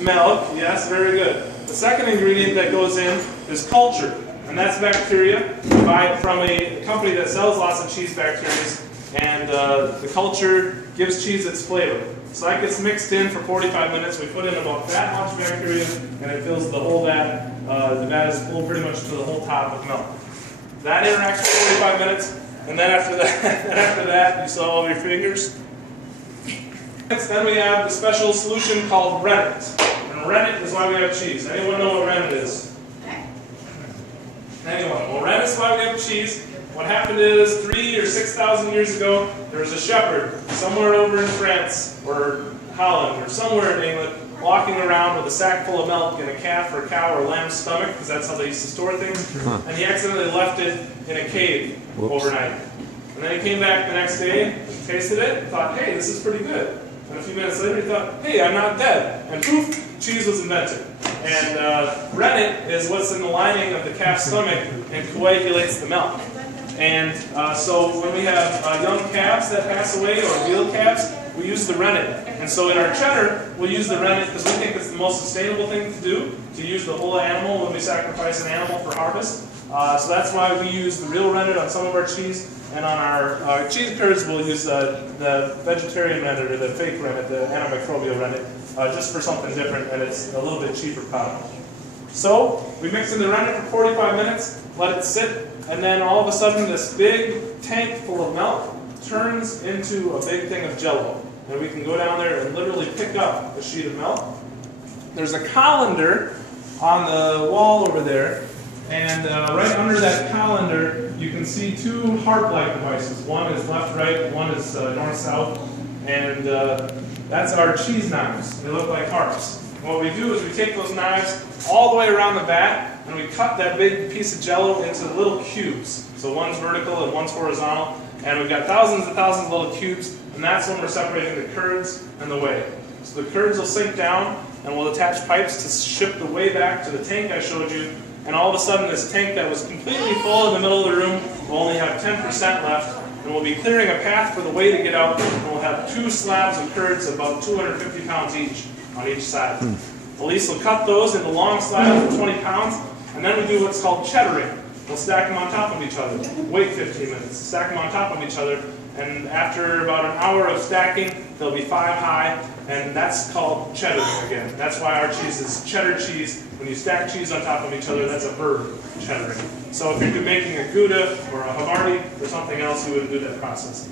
Milk, yes, very good. The second ingredient that goes in is culture, and that's bacteria. We buy it from a company that sells lots of cheese bacteria, and the culture gives cheese its flavor. So that gets mixed in for 45 minutes. We put in about that much bacteria, and it fills the whole vat. The vat is full pretty much to the whole top with milk. That interacts for 45 minutes, and then after that, you saw all your fingers. Then we have the special solution called rennet. And rennet is why we have cheese. Anyone know what rennet is? Anyone? Well, rennet is why we have cheese. What happened is 3,000 or 6,000 years ago, there was a shepherd somewhere over in France or Holland or somewhere in England walking around with a sack full of milk in a calf or cow or lamb's stomach, because that's how they used to store things, and he accidentally left it in a cave overnight. And then he came back the next day, tasted it, and thought, hey, this is pretty good. And a few minutes later he thought, hey, I'm not dead. And poof, cheese was invented. And rennet is what's in the lining of the calf's stomach and coagulates the milk. And so when we have young calves that pass away or veal calves, we use the rennet. And so in our cheddar, we'll use the rennet because we think it's the most sustainable thing to do, to use the whole animal when we sacrifice an animal for harvest. So that's why we use the real rennet on some of our cheese. And on our cheese curds, we'll use the vegetarian rennet or the fake rennet, the antimicrobial rennet, just for something different, and it's a little bit cheaper product. So we mix in the rennet for 45 minutes, let it sit, and then all of a sudden this big tank full of milk turns into a big thing of Jell-O. And we can go down there and literally pick up a sheet of milk. There's a colander on the wall over there, and right under that colander you can see two harp-like devices. One is left-right, one is north-south, and that's our cheese knives. They look like harps. And what we do is we take those knives all the way around the vat, and we cut that big piece of Jell-O into little cubes. So one's vertical and one's horizontal, and we've got thousands and thousands of little cubes, and that's when we're separating the curds and the whey. So the curds will sink down, and we'll attach pipes to ship the whey back to the tank I showed you, and all of a sudden this tank that was completely full in the middle of the room will only have 10% left, and we'll be clearing a path for the whey to get out, and we'll have 2 slabs of curds about 250 pounds each on each side. Elise will cut those into long slabs of 20 pounds, and then we do what's called cheddaring. We'll stack them on top of each other. Wait 15 minutes, stack them on top of each other, and after about an hour of stacking, they'll be 5 high, and that's called cheddaring again. That's why our cheese is cheddar cheese. When you stack cheese on top of each other, that's a verb, cheddaring. So if you're making a Gouda or a Havarti or something else, you would do that process.